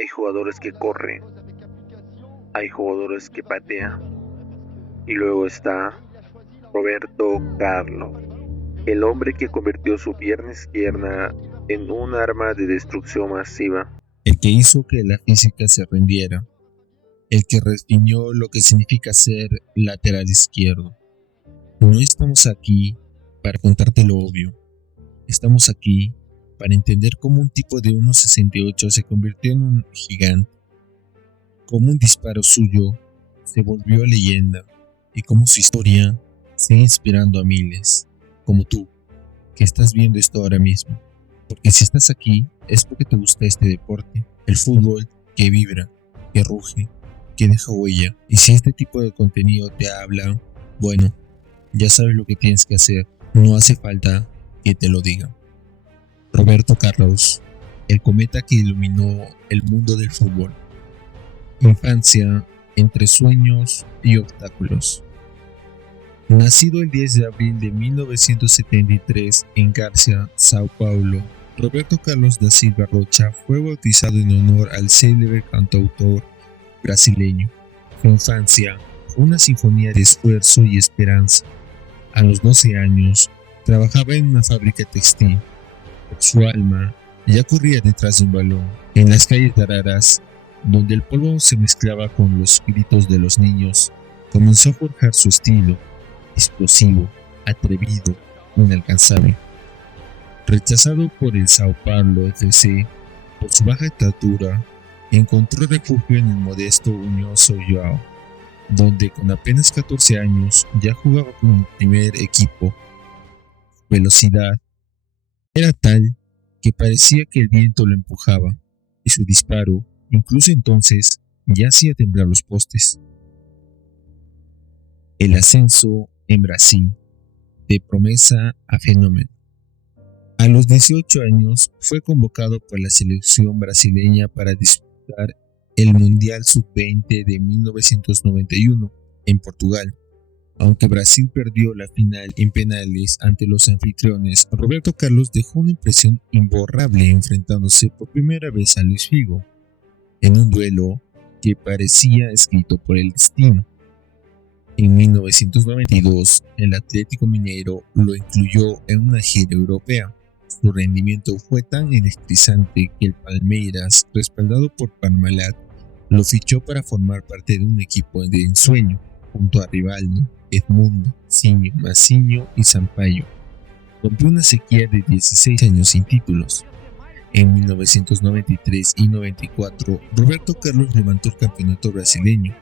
Hay jugadores que corren, hay jugadores que patean. Y luego está Roberto Carlos, el hombre que convirtió su pierna izquierda en un arma de destrucción masiva. El que hizo que la física se rindiera. El que redefinió lo que significa ser lateral izquierdo. No estamos aquí para contarte lo obvio. Estamos aquí para entender cómo un tipo de 1,68 se convirtió en un gigante. Cómo un disparo suyo se volvió leyenda y cómo su historia sigue inspirando a miles, como tú, que estás viendo esto ahora mismo. Porque si estás aquí es porque te gusta este deporte, el fútbol que vibra, que ruge, que deja huella. Y si este tipo de contenido te habla, bueno, ya sabes lo que tienes que hacer, no hace falta que te lo diga. Roberto Carlos, el cometa que iluminó el mundo del fútbol. Infancia entre sueños y obstáculos. Nacido el 10 de abril de 1973 en Garcia, Sao Paulo, Roberto Carlos da Silva Rocha fue bautizado en honor al célebre cantautor brasileño. Su infancia fue una sinfonía de esfuerzo y esperanza. A los 12 años, trabajaba en una fábrica textil. Su alma ya corría detrás de un balón. En las calles de Araras, donde el polvo se mezclaba con los gritos de los niños, comenzó a forjar su estilo, explosivo, atrevido, inalcanzable. Rechazado por el Sao Paulo FC por su baja estatura, encontró refugio en el modesto União São João, donde con apenas 14 años ya jugaba con el primer equipo. Su velocidad era tal que parecía que el viento lo empujaba, y su disparo, incluso entonces, ya hacía temblar los postes. El ascenso en Brasil, de promesa a fenómeno. A los 18 años fue convocado por la selección brasileña para disputar el Mundial Sub-20 de 1991 en Portugal. Aunque Brasil perdió la final en penales ante los anfitriones, Roberto Carlos dejó una impresión imborrable enfrentándose por primera vez a Luis Figo, en un duelo que parecía escrito por el destino. En 1992, el Atlético Mineiro lo incluyó en una gira europea. Su rendimiento fue tan electrizante que el Palmeiras, respaldado por Parmalat, lo fichó para formar parte de un equipo de ensueño, junto a Rivaldo, Edmundo, Zinho, Massinho y Sampaio. Rompió una sequía de 16 años sin títulos. En 1993 y 94, Roberto Carlos levantó el campeonato brasileño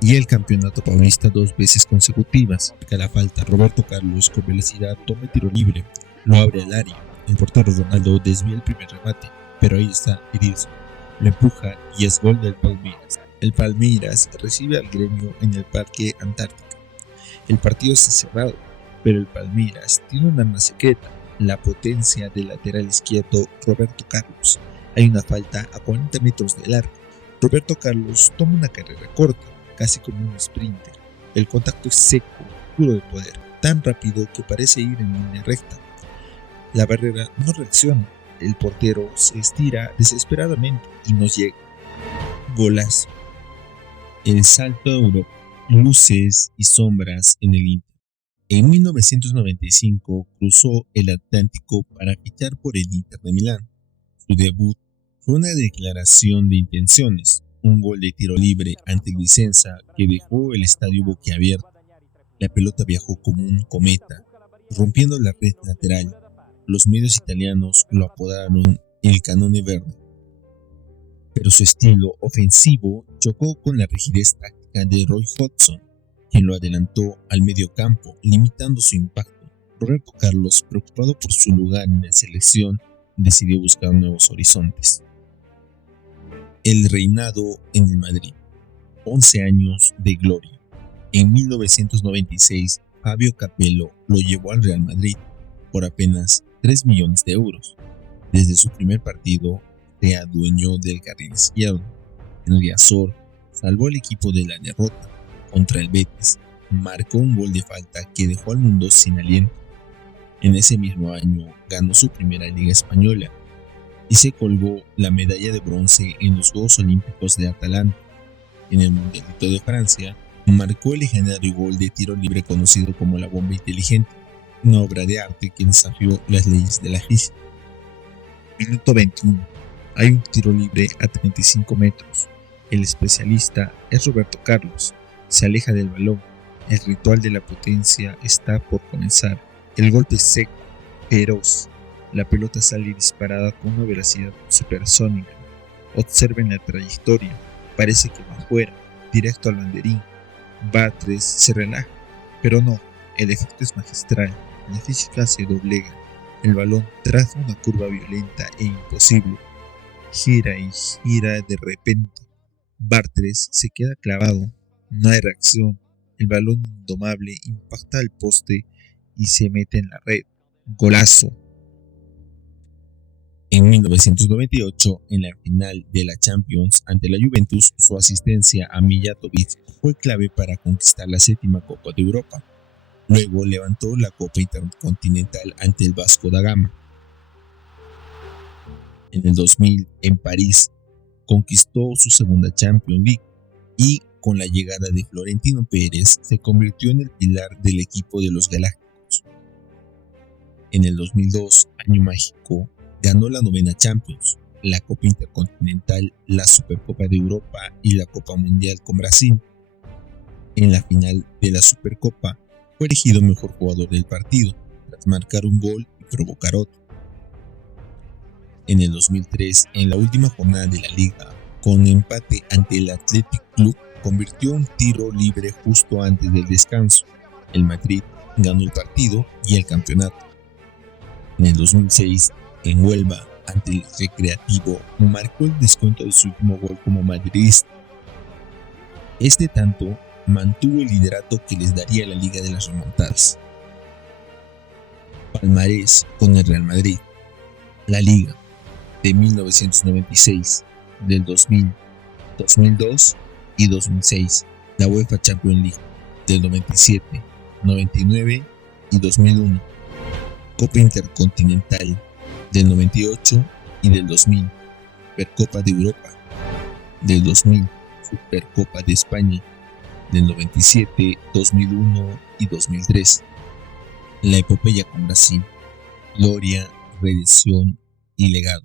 y el campeonato paulista 2 veces consecutivas. A la falta, Roberto Carlos con velocidad toma el tiro libre, lo abre al área. El portero Ronaldo desvía el primer remate, pero ahí está Edilson, lo empuja y es gol del Palmeiras. El Palmeiras recibe al Gremio en el Parque Antártica. El partido está cerrado, pero el Palmeiras tiene un arma secreta, la potencia del lateral izquierdo Roberto Carlos. Hay una falta a 40 metros del arco. Roberto Carlos toma una carrera corta, casi como un sprinter. El contacto es seco, puro de poder, tan rápido que parece ir en línea recta. La barrera no reacciona, el portero se estira desesperadamente y no llega. Golazo. El salto a Europa. Luces y sombras en el Inter. En 1995 cruzó el Atlántico para fichar por el Inter de Milán. Su debut fue una declaración de intenciones, un gol de tiro libre ante el Vicenza que dejó el estadio boquiabierto. La pelota viajó como un cometa, rompiendo la red lateral. Los medios italianos lo apodaron el Canone Verde. Pero su estilo ofensivo chocó con la rigidez táctica de Roy Hodgson, quien lo adelantó al mediocampo, limitando su impacto. Roberto Carlos, preocupado por su lugar en la selección, decidió buscar nuevos horizontes. El reinado en el Madrid. 11 años de gloria. En 1996, Fabio Capello lo llevó al Real Madrid por apenas 3 millones de euros. Desde su primer partido, se adueñó del carril izquierdo. En Riazor, salvó al equipo de la derrota contra el Betis. Marcó un gol de falta que dejó al mundo sin aliento. En ese mismo año, ganó su primera Liga Española. y se colgó la medalla de bronce en los Juegos Olímpicos de Atlanta. En el Mundialito de Francia, marcó el legendario gol de tiro libre conocido como la bomba inteligente, una obra de arte que desafió las leyes de la física. Minuto 21. Hay un tiro libre a 35 metros. El especialista es Roberto Carlos. Se aleja del balón. El ritual de la potencia está por comenzar. El golpe es seco, feroz. La pelota sale disparada con una velocidad supersónica. Observen la trayectoria. Parece que va afuera, directo al banderín. Bartres se relaja, pero no, el efecto es magistral. La física se doblega. El balón traza una curva violenta e imposible. Gira y gira de repente. Bartres se queda clavado. No hay reacción. El balón indomable impacta al poste y se mete en la red. Golazo. En 1998, en la final de la Champions ante la Juventus, su asistencia a Mijatovic fue clave para conquistar la 7ª Copa de Europa. Luego levantó la Copa Intercontinental ante el Vasco da Gama. En el 2000, en París, conquistó su segunda Champions League y, con la llegada de Florentino Pérez, se convirtió en el pilar del equipo de los Galácticos. En el 2002, año mágico, ganó la 9ª Champions, la Copa Intercontinental, la Supercopa de Europa y la Copa Mundial con Brasil. En la final de la Supercopa, fue elegido mejor jugador del partido, tras marcar un gol y provocar otro. En el 2003, en la última jornada de la Liga, con empate ante el Athletic Club, convirtió un tiro libre justo antes del descanso. El Madrid ganó el partido y el campeonato. En el 2006, en Huelva, ante el Recreativo, marcó el descuento de su último gol como madridista. Este tanto mantuvo el liderato que les daría la Liga de las Remontadas. Palmarés con el Real Madrid. La Liga de 1996, del 2000, 2002 y 2006. La UEFA Champions League del 97, 99 y 2001. Copa Intercontinental del 98 y del 2000. Supercopa de Europa del 2000. Supercopa de España del 97, 2001 y 2003. La epopeya con Brasil. Gloria, redención y legado.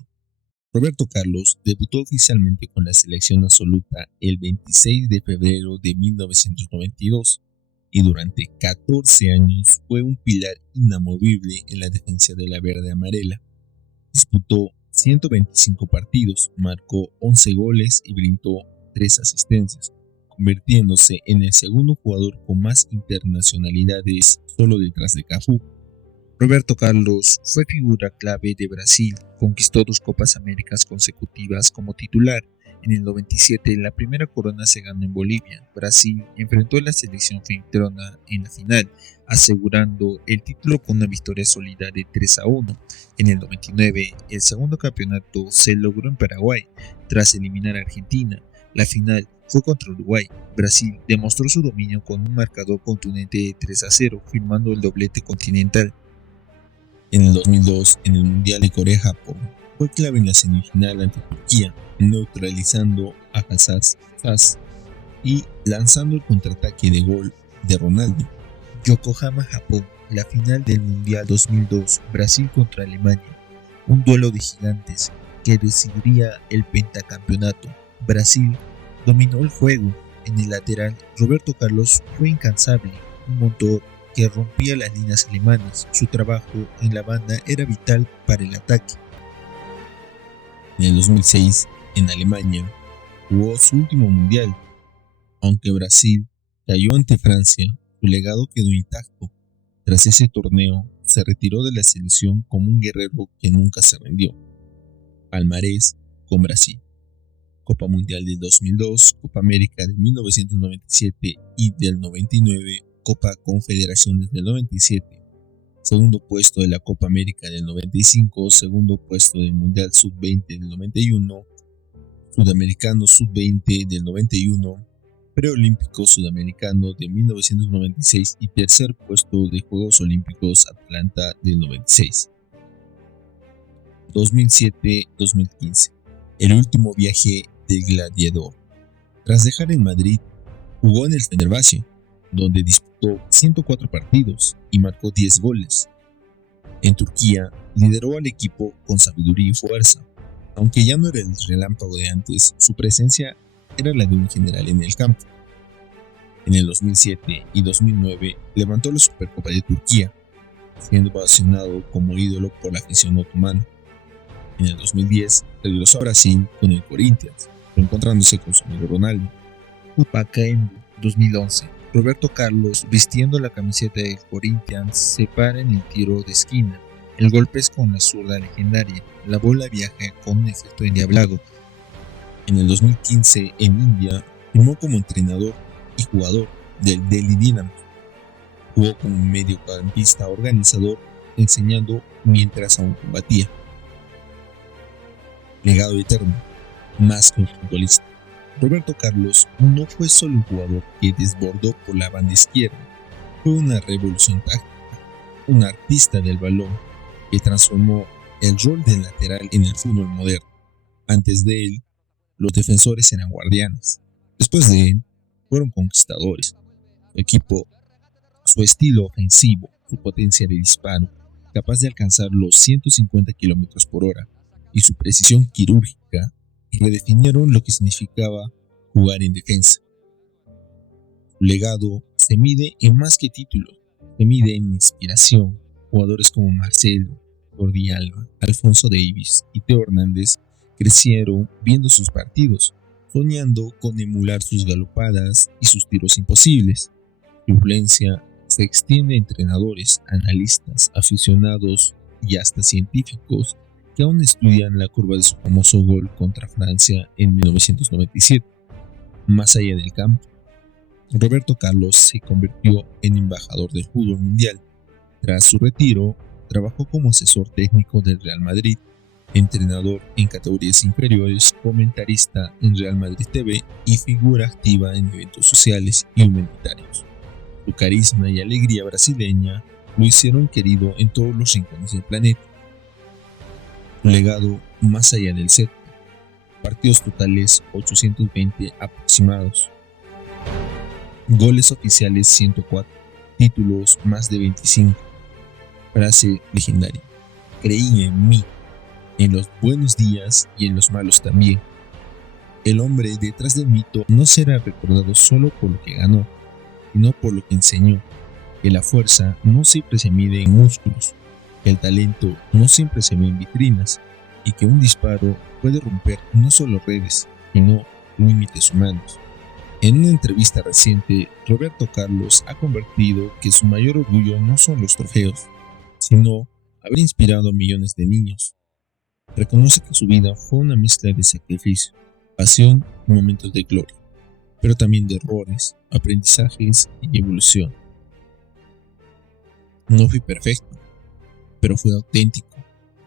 Roberto Carlos debutó oficialmente con la selección absoluta el 26 de febrero de 1992 y durante 14 años fue un pilar inamovible en la defensa de la verde amarela. Disputó 125 partidos, marcó 11 goles y brindó 3 asistencias, convirtiéndose en el segundo jugador con más internacionalidades solo detrás de Cafú. Roberto Carlos fue figura clave de Brasil, conquistó 2 Copas Américas consecutivas como titular. En el 97 la primera corona se ganó en Bolivia. Brasil enfrentó a la selección anfitriona en la final, asegurando el título con una victoria sólida de 3-1. En el 99 el segundo campeonato se logró en Paraguay, tras eliminar a Argentina. La final fue contra Uruguay. Brasil demostró su dominio con un marcador contundente de 3-0, firmando el doblete continental. En el 2002, en el Mundial de Corea-Japón, fue clave en la semifinal ante Turquía, neutralizando a Hassas y lanzando el contraataque de gol de Ronaldo. Yokohama, Japón, la final del Mundial 2002, Brasil contra Alemania, un duelo de gigantes que decidiría el pentacampeonato. Brasil dominó el juego. En el lateral, Roberto Carlos fue incansable, un motor que rompía las líneas alemanas. Su trabajo en la banda era vital para el ataque. En el 2006, en Alemania, jugó su último mundial. Aunque Brasil cayó ante Francia, su legado quedó intacto. Tras ese torneo, se retiró de la selección como un guerrero que nunca se rindió. Palmarés con Brasil. Copa Mundial del 2002, Copa América de 1997 y del 99, Copa Confederaciones del 97, segundo puesto de la Copa América del 95, segundo puesto del Mundial Sub-20 del 91, Sudamericano Sub-20 del 91, Preolímpico Sudamericano de 1996 y tercer puesto de Juegos Olímpicos Atlanta del 96. 2007-2015, el último viaje del gladiador. Tras dejar el Madrid, jugó en el Fenerbahce, donde disputó 104 partidos y marcó 10 goles. En Turquía, lideró al equipo con sabiduría y fuerza. Aunque ya no era el relámpago de antes, su presencia era la de un general en el campo. En el 2007 y 2009 levantó la Supercopa de Turquía, siendo ovacionado como ídolo por la afición otomana. En el 2010 regresó a Brasil con el Corinthians, reencontrándose con su amigo Ronaldo. Pacaembu 2011. Roberto Carlos, vistiendo la camiseta del Corinthians, se para en el tiro de esquina. El golpe es con la zurda legendaria. La bola viaja con un efecto endiablado. En el 2015, en India, firmó como entrenador y jugador del Delhi Dynamos. Jugó como mediocampista organizador, enseñando mientras aún combatía. Legado eterno, más que un futbolista. Roberto Carlos no fue solo un jugador que desbordó por la banda izquierda, fue una revolución táctica, un artista del balón que transformó el rol del lateral en el fútbol moderno. Antes de él, los defensores eran guardianes. Después de él, fueron conquistadores. Su equipo, su estilo ofensivo, su potencia de disparo, capaz de alcanzar los 150 km por hora, y su precisión quirúrgica, redefinieron lo que significaba jugar en defensa. Su legado se mide en más que títulos, se mide en inspiración. Jugadores como Marcelo, Jordi Alba, Alfonso Davies y Teo Hernández crecieron viendo sus partidos, soñando con emular sus galopadas y sus tiros imposibles. Su influencia se extiende a entrenadores, analistas, aficionados y hasta científicos que aún estudian la curva de su famoso gol contra Francia en 1997. Más allá del campo, Roberto Carlos se convirtió en embajador del fútbol mundial. Tras su retiro, trabajó como asesor técnico del Real Madrid, entrenador en categorías inferiores, comentarista en Real Madrid TV y figura activa en eventos sociales y humanitarios. Su carisma y alegría brasileña lo hicieron querido en todos los rincones del planeta. Su legado más allá del set, partidos totales 820 aproximados, goles oficiales 104, títulos más de 25, frase legendaria: creí en mí, en los buenos días y en los malos también. El hombre detrás del mito no será recordado solo por lo que ganó, sino por lo que enseñó, que la fuerza no siempre se mide en músculos, que el talento no siempre se ve en vitrinas, y que un disparo puede romper no solo redes, sino límites humanos. En una entrevista reciente, Roberto Carlos ha convertido que su mayor orgullo no son los trofeos, sino haber inspirado a millones de niños. Reconoce que su vida fue una mezcla de sacrificio, pasión y momentos de gloria, pero también de errores, aprendizajes y evolución. No fui perfecto, pero fue auténtico.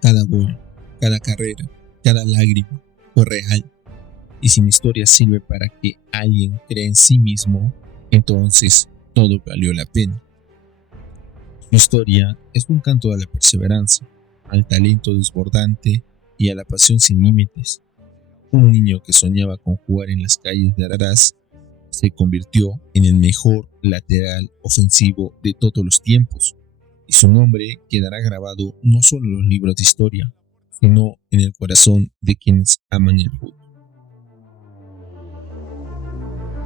Cada gol, cada carrera, cada lágrima fue real. Y si mi historia sirve para que alguien crea en sí mismo, entonces todo valió la pena. Su historia es un canto a la perseverancia, al talento desbordante y a la pasión sin límites. Un niño que soñaba con jugar en las calles de Araraz se convirtió en el mejor lateral ofensivo de todos los tiempos, y su nombre quedará grabado no solo en los libros de historia, sino en el corazón de quienes aman el fútbol.